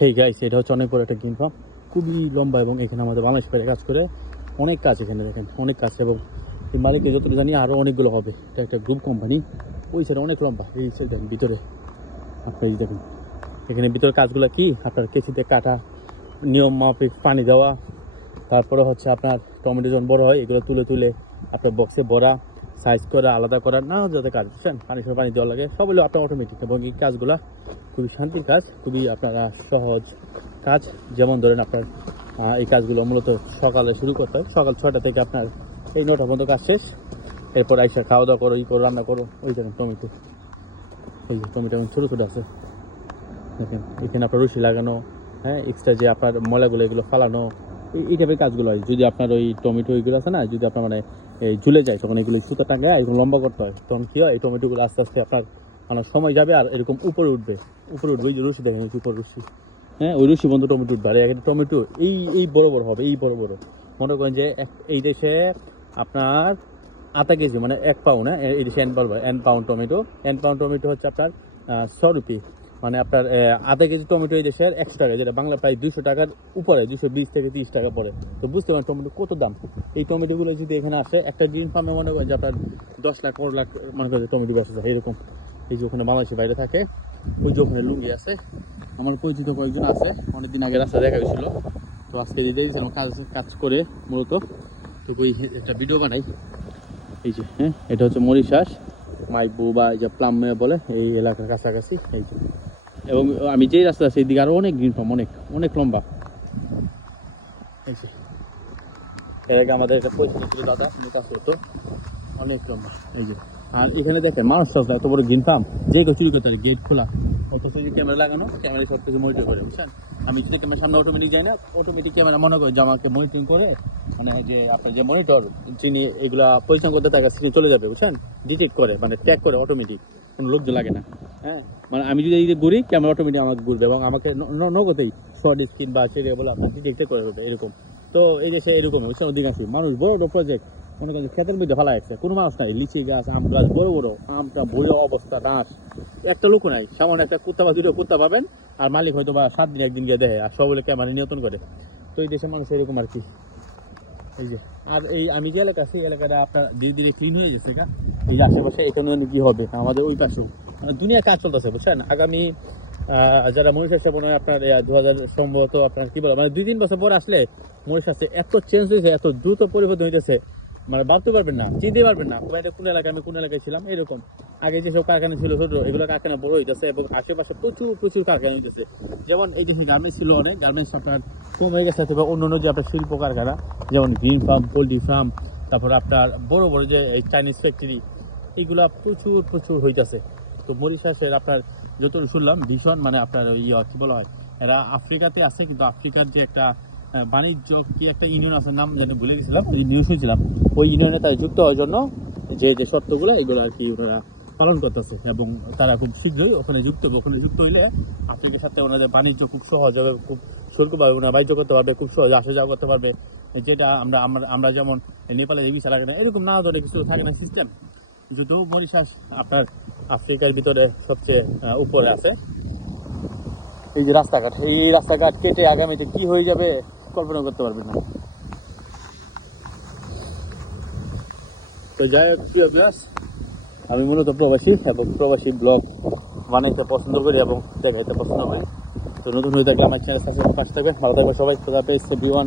Hey guys এটা হচ্ছে অনেক বড় একটা গ্রিন ফার্ম খুবই লম্বা এবং এখানে আমাদের বাংলাদেশ বাইরে কাজ করে। অনেক কাজ এখানে দেখেন, অনেক কাজ এবং এই মালিককে যতটুকু জানি আরও অনেকগুলো হবে। এটা একটা গ্রুপ কোম্পানি ওই সাইডে অনেক লম্বা, এই সাইড দেখেন ভিতরে। আপনার দেখুন, এখানে ভিতরে কাজগুলো কি? আপনার কেঁচিতে কাটা, নিয়ম মাফিক পানি দেওয়া, তারপরে হচ্ছে আপনার টমেটো যখন বড় হয়, এগুলো তুলে তুলে আপনার বক্সে ভরা। সাইজ করা, আলাদা করা না, যাতে কাজ বুঝছেন পানি সময় পানি দেওয়া লাগে, সব হলো আপনার অটোমেটিক এবং এই কাজগুলো খুবই শান্তির কাজ, খুবই আপনারা সহজ কাজ। যেমন ধরেন আপনার এই কাজগুলো মূলত সকালে শুরু করতে হয়। সকাল ছটা থেকে আপনার এই নটা পর্যন্ত কাজ শেষ। এরপর আইসা খাওয়া দাওয়া করো, ই করো, রান্না করো, ওই ধরেন টমেটো। ওই যে টমেটো এখন ছোটো ছোটো আছে। দেখেন, এখানে আপনার রশি লাগানো হ্যাঁ এক্সট্রা যে আপনার ময়লাগুলো, এগুলো ফালানো এই টাইপের কাজগুলো হয়। যদি আপনার ওই টমেটো এইগুলো আছে না, যদি আপনার মানে এই ঝুলে যায়, তখন এগুলো সুতা টাঙ্গায় এগুলো লম্বা করতে হয়। তখন কী হয়, এই টমেটোগুলো আস্তে আস্তে আপনার মানে সময় যাবে আর এরকম উপরে উঠবে। উপরে উঠবে, ওই যে রশি দেখেন উপর রশি। হ্যাঁ ওই রশি বন্ধ টমেটো উঠবে। আর একটা টমেটো এই এই বড় বড় হবে, এই বড় বড়। মনে করেন যে এই দেশে আপনার আধা কেজি মানে এক পাউন্ড হ্যাঁ এই দেশে an pound an pound tomato an pound tomato হচ্ছে আপনার ছ রুপি। মানে আপনার আধা কেজি টমেটো এই দেশের একশো টাকা, যেটা বাংলা প্রায় দুশো টাকার উপরে দুশো বিশ থেকে তিরিশ টাকা পড়ে। তো বুঝতে পারেন টমেটো কত দাম। এই টমেটোগুলো যদি এখানে আসে, একটা গ্রিন ফার্মে মনে করেন যে আপনার দশ লাখ, পনেরো লাখ মনে করেন টমেটো ব্যবসা যায় এরকম। এই যে ওখানে বাংলাদেশের বাইরে থাকে, ওই যে ওখানে লুঙ্গি আছে। আমার পরিচিত কয়েকজন আছে, অনেকদিন আগে রাস্তা দেখা হয়েছিল। তো আজকে দিতে দিয়েছিলাম কাজ কাজ করে মূলত। তো ওই একটা ভিডিও বানাই। এই যে হ্যাঁ এটা হচ্ছে মরিশাস। মাইবু বা এই যে প্লাম বলে, এই এলাকার কাছাকাছি। এই যে। এবং আমি যেই রাস্তা সেই দিকে আরও অনেক গ্রিন ফার্ম অনেক অনেক লম্বা। এর আগে আমাদের একটা দাদা অনেক লম্বা। আর এখানে মানুষ এত বড় করতে গেট খোলা। ক্যামেরা লাগানো ক্যামেরা সব কিছু মনিটর করে আমি সামনে অটোমেটিক না অটোমেটিক ক্যামেরা মনে মনিটরিং করে মানে যে যে মনিটর যিনি এগুলা পরিচালনা করতে চলে যাবে, বুঝছেন? ডিটেক্ট করে মানে ট্যাগ করে অটোমেটিক কোনো লোকজন লাগে না। হ্যাঁ? মানে আমি যদি এই যে ঘুরি ক্যামেরা অটোমেটিক আমাকে ঘুরবে এবং আমাকে নগদেই শর্ট স্ক্রিন বা সেটা বলে আপনার ডিটেক্টে করে দেবে এরকম। তো এই দেশে এরকম বুঝছেন? অধিকাংশ মানুষ বড় বড় প্রজেক্ট মনে করেন যে ক্ষেতের মধ্যে ফেলা আছে, কোনো মানুষ নাই। লিচি গাছ, আম গাছ, বড় বড়। আমটা বড় অবস্থা ঘাস একটা লোক নাই। সামান্য একটা কুত্তা বা দুটো কুত্তা পাবেন, আর মালিক হয়তো বা সাত দিন, একদিন গিয়ে দেখে, আর সবগুলো ক্যামেরা নিয়ন্ত্রণ করে। তো এই দেশের মানুষ এরকম আর কি। এই যে, আর এই, আমি যে এলাকা, সেই এলাকাটা আপনার দিক ধীরে ক্লিন হয়ে গেছে এই যে আশেপাশে, এখানে কি হবে? আমাদের ওই পাশেও। দুনিয়া কাজ চলতেছে, বুঝছেন? আগামী যারা মরিশাসে মনে হয় আপনার দু হাজার সম্ভবত আপনার কি বলে মানে দুই, তিন বছর পর আসলে মরিশাসে এত চেঞ্জ হয়েছে এত দ্রুত পরিবর্তন হইতেছে মানে ভাবতে পারবেন না, চিনতে পারবেন না, কোন কোন এলাকায়, আমি কোন এলাকায় ছিলাম, এরকম। আগে যেসব কারখানা ছিল, ছোট, এগুলো কারখানা বড় হইতেছে এবং আশেপাশে প্রচুর প্রচুর কারখানা হইতেছে। যেমন এই যে গার্মেন্টস ছিল অনেক গার্মেন্টস আপনার কম গেছে, অথবা অন্য অন্য যে আপনার শিল্প কারখানা, যেমন গ্রিন ফার্ম পোলট্রি ফার্ম তারপর আপনার বড় বড় যে চাইনিজ ফ্যাক্টরি এইগুলা প্রচুর প্রচুর হইতেছে। তো মরিশাসের আপনার যত শুনলাম, ভীষণ মানে আপনার ইয়ে কি বলা হয়। এরা আফ্রিকাতে আছে, কিন্তু আফ্রিকার যে একটা বাণিজ্য কি একটা ইউনিয়ন আছে, নাম জানি ভুলে গেছিলাম এই নিউজ শুনছিলাম। ওই ইউনিয়নে তাই যুক্ত হওয়ার জন্য যে যে শর্তগুলো, এগুলো আর কি ওনারা পালন করতেছে এবং তারা খুব শীঘ্রই ওখানে যুক্ত হবে। ওখানে যুক্ত হইলে আফ্রিকার সাথে ওনাদের বাণিজ্য খুব সহজ হবে, খুব শুল্কভাবে ওনারা বাণিজ্য করতে পারবে, খুব সহজে আসা যাওয়া করতে পারবে। যেটা আমরা আমরা যেমন নেপালে ভিসা লাগে না, এরকম নানা ধরনের কিছু থাকে না সিস্টেম যদিও মরিশাস আপনার আফ্রিকার ভিতরে সবচেয়ে উপরে আছে। এই যে রাস্তাঘাট এই রাস্তাঘাট কেটে আগামীতে কি হয়ে যাবে কল্পনা করতে পারবেন না। তো যাই হোক প্রিয় ব্যাস আমি মূলত প্রবাসী এবং প্রবাসী ব্লগ বানাইতে পছন্দ করি এবং দেখাইতে পছন্দ করি। তো নতুন হয়ে থাকলে আমার চ্যানেল সাবস্ক্রাইব পাশে থাকবেন। ভালো থাকবে সবাই। খোদা পেয়েছে বিওয়ান